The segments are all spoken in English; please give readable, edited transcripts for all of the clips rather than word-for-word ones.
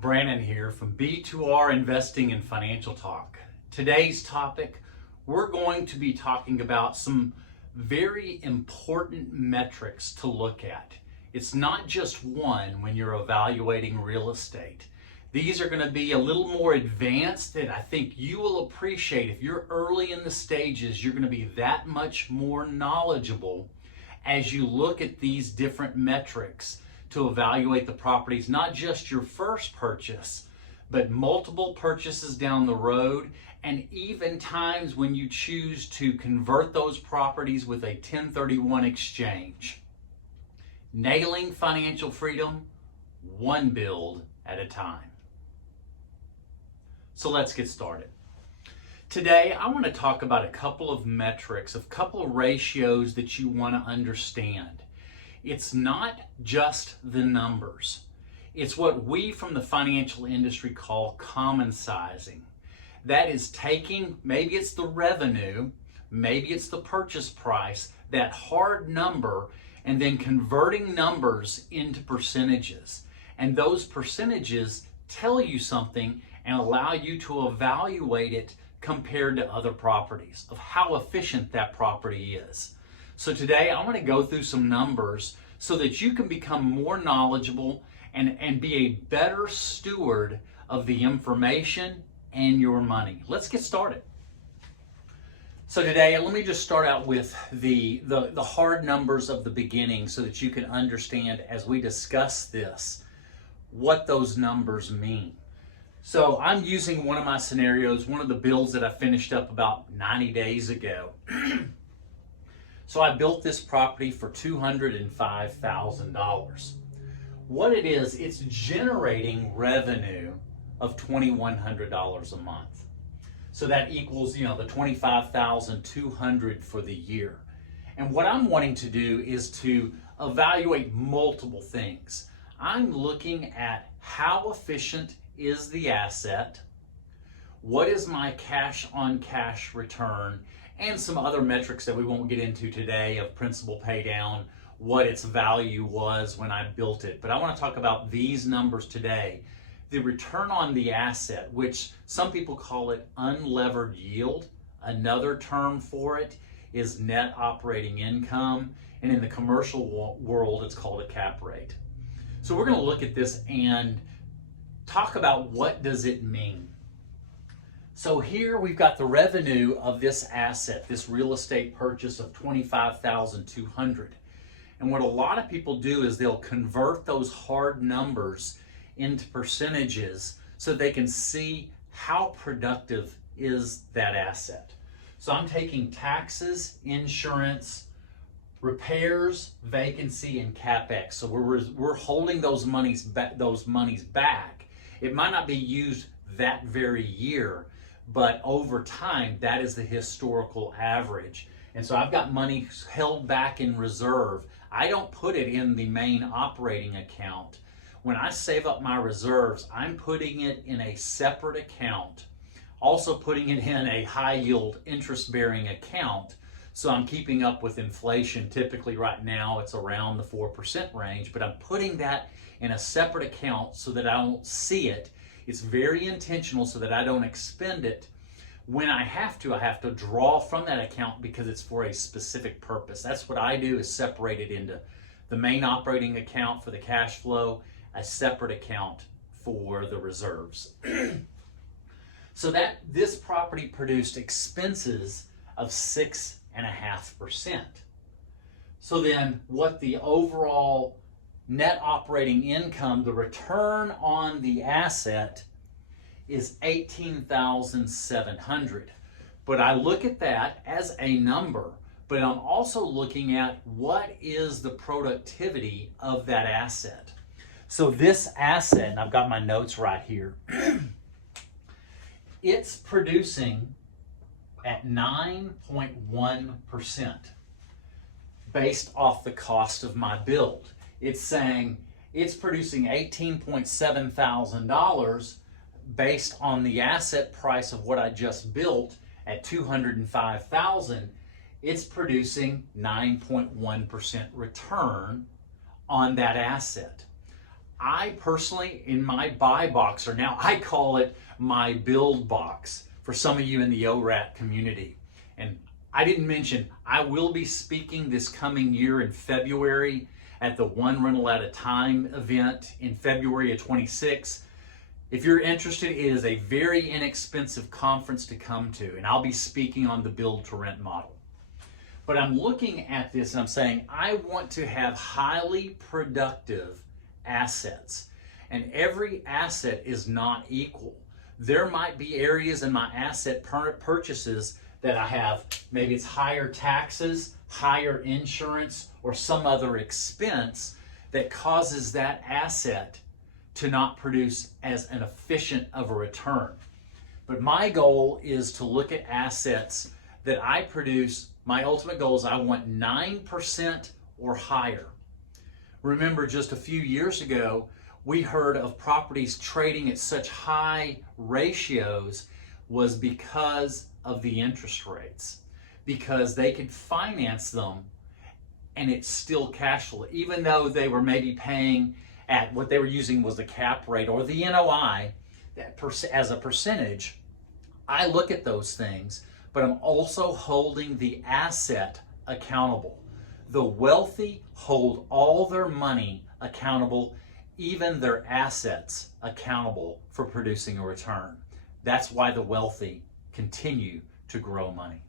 Brandon here from B2R Investing and Financial Talk. Today's topic, we're going to be talking about some very important metrics to look at. It's not just one when you're evaluating real estate. These are going to be a little more advanced that I think you will appreciate. If you're early in the stages, you're going to be that much more knowledgeable as you look at these different metrics to evaluate the properties, not just your first purchase, but multiple purchases down the road, and even times when you choose to convert those properties with a 1031 exchange. Nailing financial freedom, one build at a time. So let's get started. Today, I want to talk about a couple of metrics, a couple of ratios that you want to understand. It's not just the numbers. It's what we from the financial industry call common sizing. That is taking, maybe it's the revenue, maybe it's the purchase price, that hard number, and then converting numbers into percentages. And those percentages tell you something and allow you to evaluate it compared to other properties, of how efficient that property is. So today I want to go through some numbers so that you can become more knowledgeable and be a better steward of the information and your money. Let's get started. So today, let me just start out with the hard numbers of the beginning so that you can understand as we discuss this, what those numbers mean. So I'm using one of my scenarios, one of the builds that I finished up about 90 days ago. So I built this property for $205,000. What it is, it's generating revenue of $2,100 a month. So that equals, the $25,200 for the year. And what I'm wanting to do is to evaluate multiple things. I'm looking at how efficient is the asset, what is my cash on cash return, and some other metrics that we won't get into today of principal pay down, what its value was when I built it. But I want to talk about these numbers today. The return on the asset, which some people call it unlevered yield. Another term for it is net operating income. And in the commercial world, it's called a cap rate. So we're going to look at this and talk about what does it mean. So here we've got the revenue of this asset, this real estate purchase of $25,200. And what a lot of people do is they'll convert those hard numbers into percentages so they can see how productive is that asset. So I'm taking taxes, insurance, repairs, vacancy, and CapEx. So we're holding those monies back. It might not be used that very year, but over time, that is the historical average. And so I've got money held back in reserve. I don't put it in the main operating account. When I save up my reserves, I'm putting it in a separate account, also putting it in a high yield interest-bearing account. So I'm keeping up with inflation. Typically right now, it's around the 4% range, but I'm putting that in a separate account so that I don't see it. It's very intentional so that I don't expend it. When I have to draw from that account because it's for a specific purpose. That's what I do, is separate it into the main operating account for the cash flow, a separate account for the reserves. So that this property produced expenses of 6.5%. So then what the overall net operating income, the return on the asset, is $18,700. But I look at that as a number, but I'm also looking at what is the productivity of that asset. So this asset, and I've got my notes right here, it's producing at 9.1% based off the cost of my build. It's saying it's producing $18,700 based on the asset price of what I just built at $205,000. It's producing 9.1% return on that asset. I personally, in my buy box, or now I call it my build box for some of you in the ORAT community. And I didn't mention, I will be speaking this coming year in February at the One Rental at a Time event in February of 26. If you're interested, it is a very inexpensive conference to come to, and I'll be speaking on the build to rent model. But I'm looking at this and I'm saying, I want to have highly productive assets. And every asset is not equal. There might be areas in my asset purchases that I have, maybe it's higher taxes, higher insurance, or some other expense that causes that asset to not produce as an efficient of a return. But my goal is to look at assets that I produce. My ultimate goal is I want 9% or higher. Remember, just a few years ago, we heard of properties trading at such high ratios was because of the interest rates, because they could finance them and it's still cash flow, even though they were maybe paying at what they were using was the cap rate or the NOI as a percentage. I look at those things, but I'm also holding the asset accountable. The wealthy hold all their money accountable, even their assets accountable for producing a return. That's why the wealthy continue to grow money.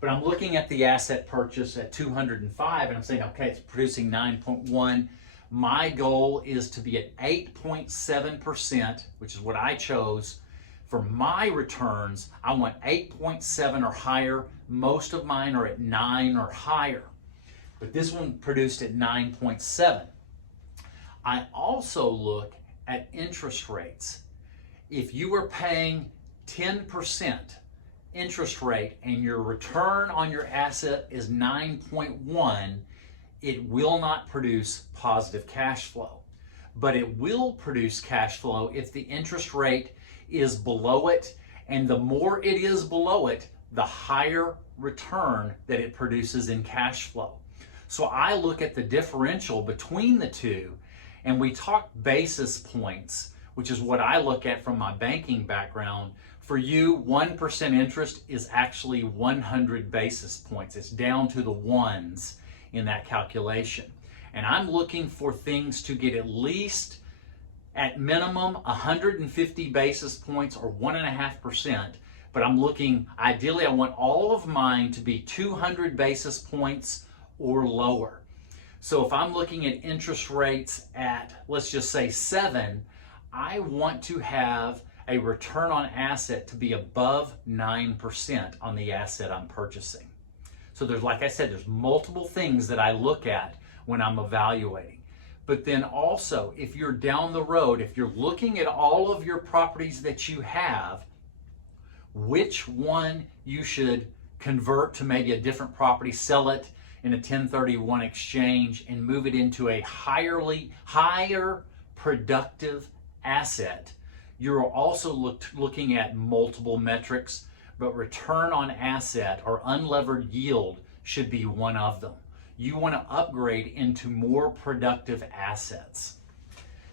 But I'm looking at the asset purchase at 205 and I'm saying, okay, it's producing 9.1. My goal is to be at 8.7%, which is what I chose. For my returns, I want 8.7 or higher. Most of mine are at 9 or higher. But this one produced at 9.7. I also look at interest rates. If you were paying 10% interest rate and your return on your asset is 9.1, it will not produce positive cash flow. But it will produce cash flow if the interest rate is below it, and the more it is below it, the higher return that it produces in cash flow. So I look at the differential between the two, and we talk basis points, which is what I look at from my banking background. For you, 1% interest is actually 100 basis points. It's down to the ones in that calculation. And I'm looking for things to get at least, at minimum, 150 basis points or 1.5%. But I'm looking, ideally, I want all of mine to be 200 basis points or lower. So if I'm looking at interest rates at, let's just say 7, I want to have a return on asset to be above 9% on the asset I'm purchasing. So there's, like I said, there's multiple things that I look at when I'm evaluating. But then also, if you're down the road, if you're looking at all of your properties that you have, which one you should convert to maybe a different property, sell it in a 1031 exchange and move it into a higher productive asset. You're also looking at multiple metrics, but return on asset or unlevered yield should be one of them. You want to upgrade into more productive assets.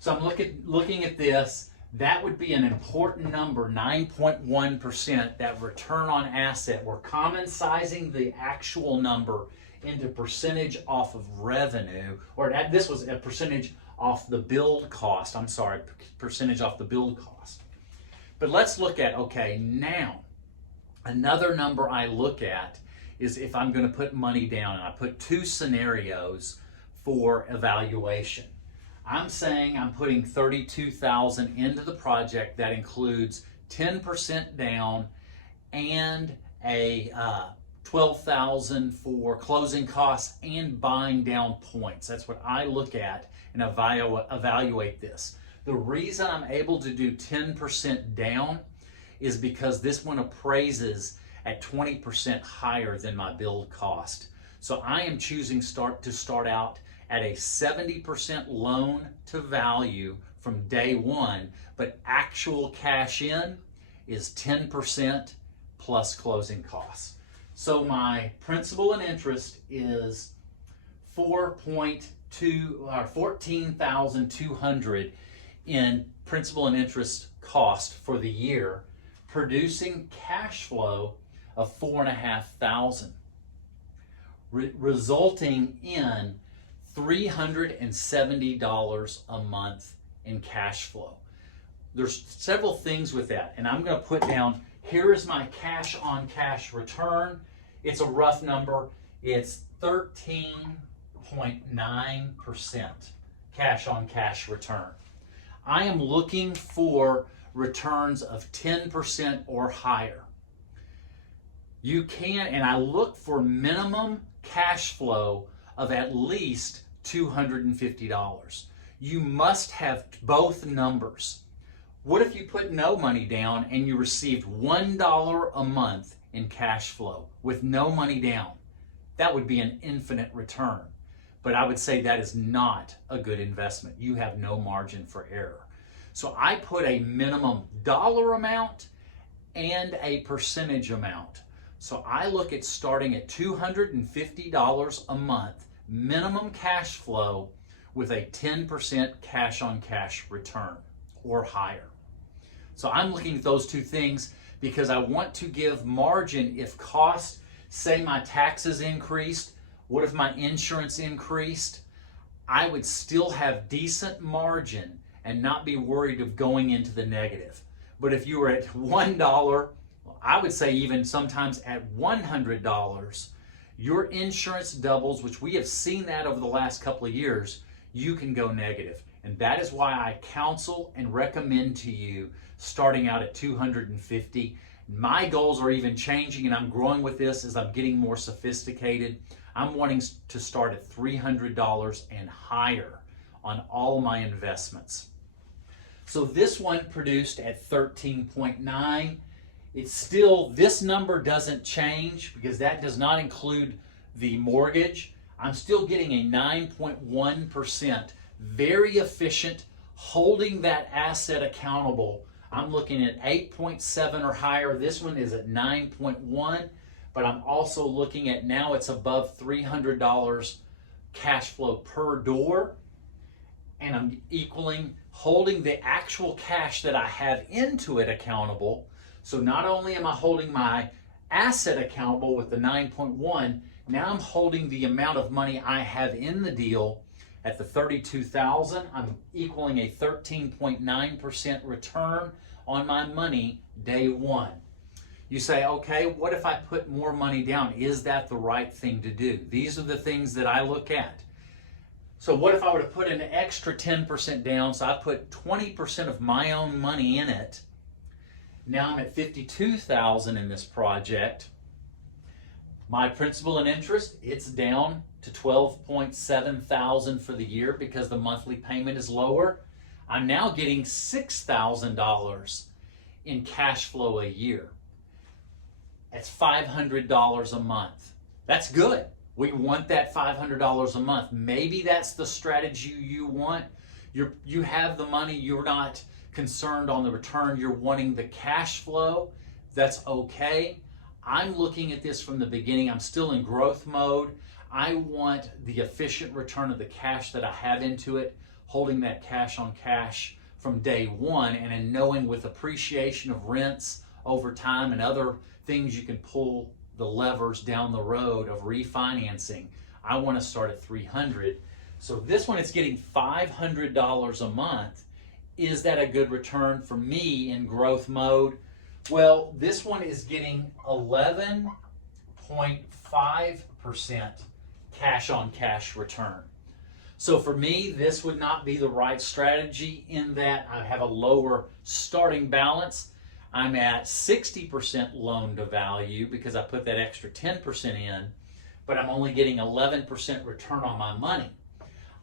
So I'm looking at this. That would be an important number, 9.1%, that return on asset. We're common sizing the actual number into percentage off of revenue, or this was a percentage off the build cost. I'm sorry, percentage off the build cost. But let's look at, okay, now, another number I look at is if I'm going to put money down, and I put 2 scenarios for evaluation. I'm saying I'm putting $32,000 into the project. That includes 10% down and a $12,000 for closing costs and buying down points. That's what I look at and evaluate this. The reason I'm able to do 10% down is because this one appraises at 20% higher than my build cost. So I am choosing to start out at a 70% loan to value from day one, but actual cash in is 10% plus closing costs. So my principal and interest is 4.8 $14,200 in principal and interest cost for the year, producing cash flow of $4,500, resulting in $370 a month in cash flow. There's several things with that, and I'm going to put down, here is my cash on cash return. It's a rough number. It's 13.9% cash on cash return. I am looking for returns of 10% or higher. You can, and I look for minimum cash flow of at least $250. You must have both numbers. What if you put no money down and you received $1 a month in cash flow with no money down? That would be an infinite return. But I would say that is not a good investment. You have no margin for error. So I put a minimum dollar amount and a percentage amount. So I look at starting at $250 a month, minimum cash flow with a 10% cash on cash return or higher. So I'm looking at those two things because I want to give margin if cost, say my taxes increased, what if my insurance increased? I would still have decent margin and not be worried of going into the negative. But if you were at $1, I would say even sometimes at $100, your insurance doubles, which we have seen that over the last couple of years, you can go negative. And that is why I counsel and recommend to you starting out at $250. My goals are even changing, and I'm growing with this as I'm getting more sophisticated. I'm wanting to start at $300 and higher on all my investments. So this one produced at 13.9. It's still, this number doesn't change because that does not include the mortgage. I'm still getting a 9.1%. Very efficient, holding that asset accountable. I'm looking at 8.7 or higher. This one is at 9.1, but I'm also looking at now it's above $300 cash flow per door, and I'm holding the actual cash that I have into it accountable. So not only am I holding my asset accountable with the 9.1, now I'm holding the amount of money I have in the deal at the $32,000. I'm equaling a 13.9% return on my money day one. You say, okay, what if I put more money down? Is that the right thing to do? These are the things that I look at. So what if I were to put an extra 10% down? So I put 20% of my own money in it. Now I'm at $52,000 in this project. My principal and interest, it's down to $12,700 for the year because the monthly payment is lower. I'm now getting $6,000 in cash flow a year. That's $500 a month. That's good. We want that $500 a month. Maybe that's the strategy you want. You have the money, you're not concerned on the return, you're wanting the cash flow. That's okay. I'm looking at this from the beginning. I'm still in growth mode. I want the efficient return of the cash that I have into it, holding that cash on cash from day one, and in knowing with appreciation of rents over time and other things you can pull the levers down the road of refinancing. I want to start at $300. So this one is getting $500 a month. Is that a good return for me in growth mode? Well, this one is getting 11.5% cash on cash return. So for me, this would not be the right strategy in that I have a lower starting balance. I'm at 60% loan to value because I put that extra 10% in, but I'm only getting 11% return on my money.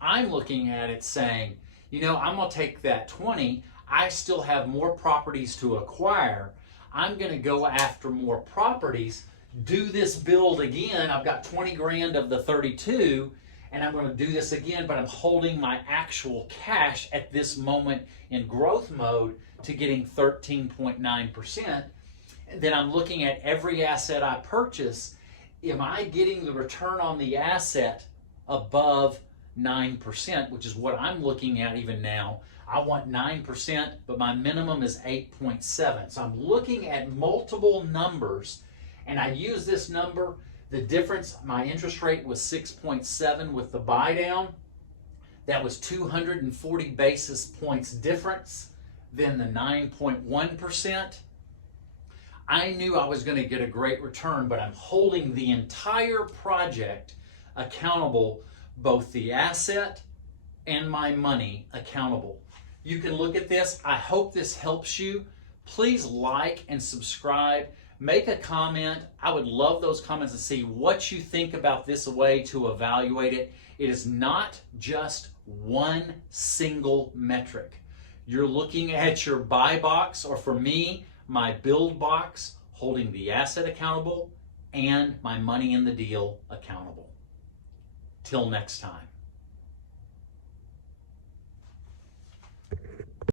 I'm looking at it saying, you know, I'm going to take that 20. I still have more properties to acquire. I'm going to go after more properties, do this build again. I've got 20 grand of the 32, and I'm going to do this again, but I'm holding my actual cash at this moment in growth mode to getting 13.9%. And then I'm looking at every asset I purchase. Am I getting the return on the asset above 9%, which is what I'm looking at even now. I want 9%, but my minimum is 8.7. So I'm looking at multiple numbers, and I use this number. The difference, my interest rate was 6.7 with the buy down. That was 240 basis points difference than the 9.1%. I knew I was going to get a great return, but I'm holding the entire project accountable, both the asset and my money accountable. You can look at this. I hope this helps you. Please like and subscribe. Make a comment. I would love those comments to see what you think about this way to evaluate it. It is not just one single metric. You're looking at your buy box, or for me, my build box, holding the asset accountable and my money in the deal accountable. Till next time.